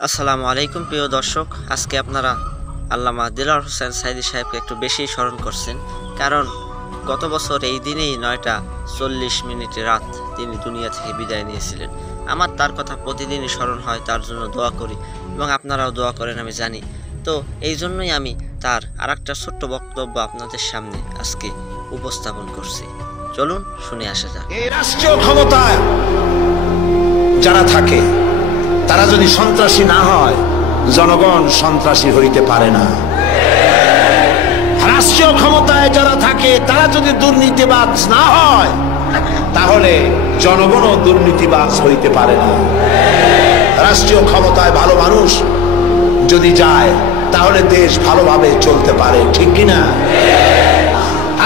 আসসালামু আলাইকুম প্রিয় দর্শক, আজকে আপনারা আল্লামা দিলওয়ার হোসেন সাইদি সাহেবকে একটু বেশি স্মরণ করছেন, কারণ গত বছর এই দিনেই 9:40 রাত তিনি দুনিয়া থেকে বিদায় নিয়েছিলেন। আমার তার কথা প্রতিদিনই স্মরণ হয়, তার জন্য দোয়া করি এবং আপনারাও দোয়া করেন আমি জানি। তো এই জন্যই আমি তার আরেকটা ছোট্ট বক্তব্য আপনাদের সামনে আজকে উপস্থাপন করছি। চলুন শুনে আসা যাক। এই রাষ্ট্রীয় ক্ষমতায় যারা থাকে তারা যদি সন্ত্রাসী না হয়, জনগণ সন্ত্রাসী হইতে পারে না। রাষ্ট্রীয় ক্ষমতায় যারা থাকে তারা যদি দুর্নীতিবাজ না হয়, তাহলে জনগণও দুর্নীতিবাজ হইতে পারে না। রাষ্ট্রীয় ক্ষমতায় ভালো মানুষ যদি যায়, তাহলে দেশ ভালোভাবে চলতে পারে, ঠিক কিনা?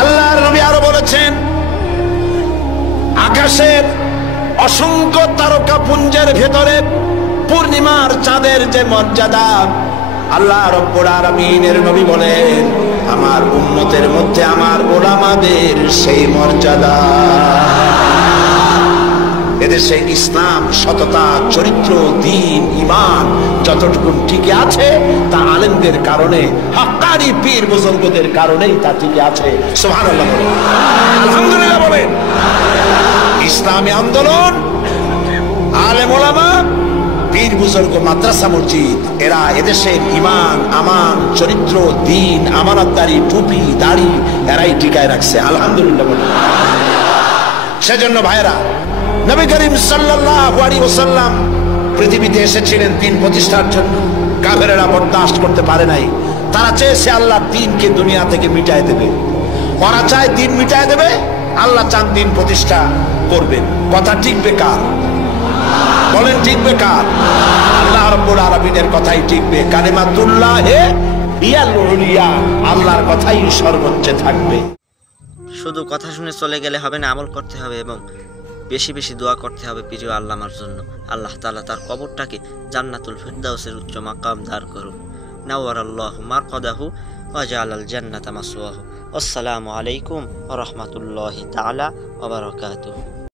আল্লাহর নবী আরো বলেছেন, আকাশের অসংখ্য তারকা পুঞ্জের ভেতরে পূর্ণিমার চাঁদের যে মর্যাদা, আল্লাহ রব্বুল আলামিনের নবী বলেন, আমার উম্মতের মধ্যে আমার ওলামাদের সেই মর্যাদা। এদেশে ইসলাম, সততা, চরিত্র, দ্বীন, ঈমান যতটুকু টিকে আছে তা আলেমদের কারণে, হাক্কানি পীর বুজুর্গদের কারণেই তা টিকে আছে। সুবহানাল্লাহ বলেন, আলহামদুলিল্লাহ বলেন। ইসলামী আন্দোলন, আলেম ওলামা, পীর বুজুর্গ, মাদ্রাসা মসজিদ, এরা এদেশের ঈমান, আমান, চরিত্র, দ্বীন, আমানতদারি, টুপি, দাড়ি এরাই টিকায় রাখছে। আলহামদুলিল্লাহ বলেন। সেজন্য ভাইরা, নবী করিম সাল্লাল্লাহু আলাইহি ওয়াসাল্লাম পৃথিবীতে এসেছিলেন দ্বীন প্রতিষ্ঠার জন্য। কাফেরেরা বরদাস্ত করতে পারে নাই। তারা চেয়েছে আল্লাহর দ্বীনকে দুনিয়া থেকে মিটায় দেবে। ওরা চায় দ্বীন মিটায় দেবে, আল্লাহ চান দ্বীন প্রতিষ্ঠা করবেন। কথা টিকবে কার? বলেন টিকবে কার? আল্লাহ রাব্বুল আলামিনের কথাই টিকবে। কালিমাতুল্লাহে হিয়াল উলিয়া, আল্লাহর কথাই সর্বোচ্চ থাকবে। শুধু কথা শুনে চলে গেলে হবে না, আমল করতে হবে এবং বেশি বেশি দোয়া করতে হবে প্রিয় আল্লামার জন্য। আল্লাহ তাআলা তার কবরটাকে জান্নাতুল ফিরদাউসের উচ্চ মাকাম দান করুন। নাওয়ারাল্লাহু মারকাদাহু ওয়া জাআলাল জান্নাতা মাসওয়াহু। আসসালামু আলাইকুম ওয়া রাহমাতুল্লাহি তাআলা ওয়া বারাকাতুহু।